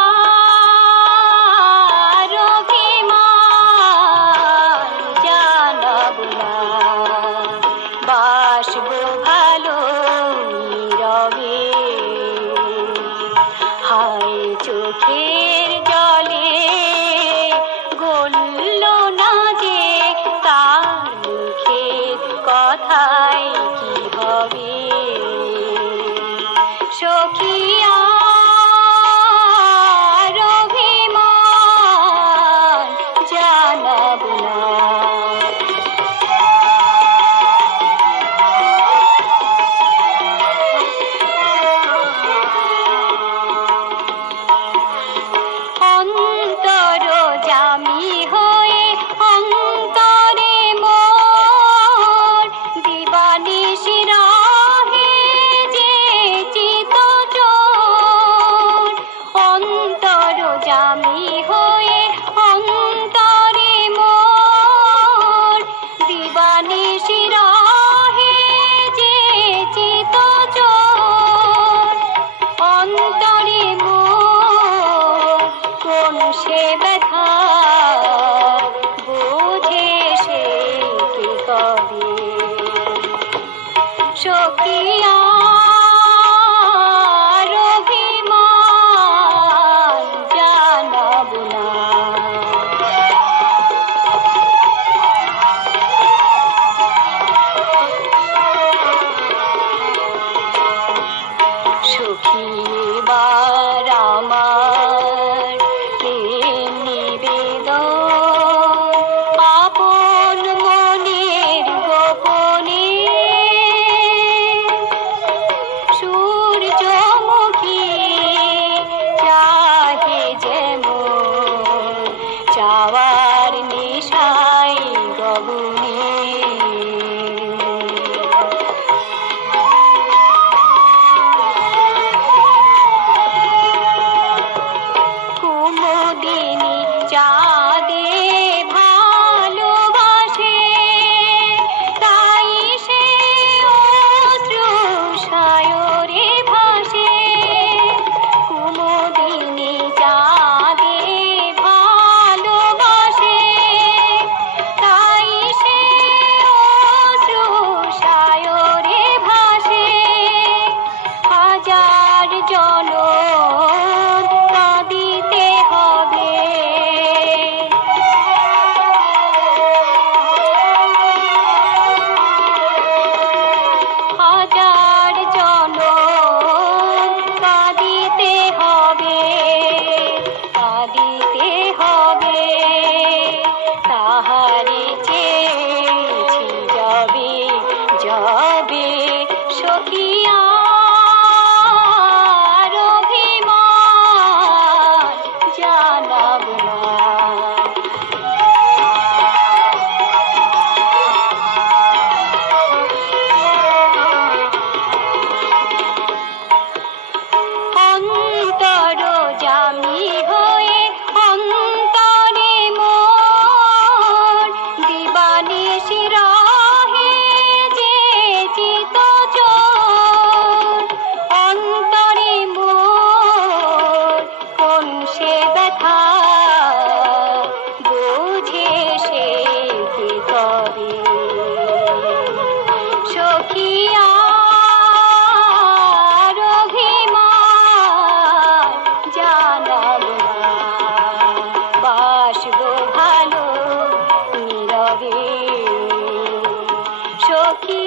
আর অভিমান জানাব না, বাসবো ভালো নীরবে। হায় চোখের জলে গলল না যে তার মুখের কথায় কি হবে। সখী আর অভিমান জানাব না। অন্তরজামী হয়ে অন্তরে মোর দিবানিশি রাহে যে চিতচোর। অন্তরজামী হয়ে অন্তরে মোর দিবানিশি রাহে যে চিতচোর। অন্তরে মোর কোন সে ব্যথা বুঝে সে কি করে। সখী আর অভিমান জানাব না। সখী এবার আমার কে নিবেদন, আপন মনের গোপনে। সূর্যমুখী চাহে যেমন চাওয়ার নেশায় গগনে। কুমুদিনী চাঁদে ভালোবাসে, তাই সে অশ্রু সায়রে ভাসে। কুমুদিনী চাঁদে ভালোবাসে, তাই সে অশ্রু সায়রে ভাসে। হাজার জনম কাঁদিতে হবে, হাজার জনম কাঁদিতে হবে, কাঁদিতে হবে। তাহারে চেয়েছি যাবে যাবে। সখী আর অভিমান জানাব না। অন্তরজামী হয়ে অন্তরে মোর দিবানিশি রাহে যে চিতচোর। অন্তরে মোর কোন সে ব্যথা বুঝে সে কি করে। সখী আর অভিমান জানাব না, বাসবো ভালো নীরবে। সখী।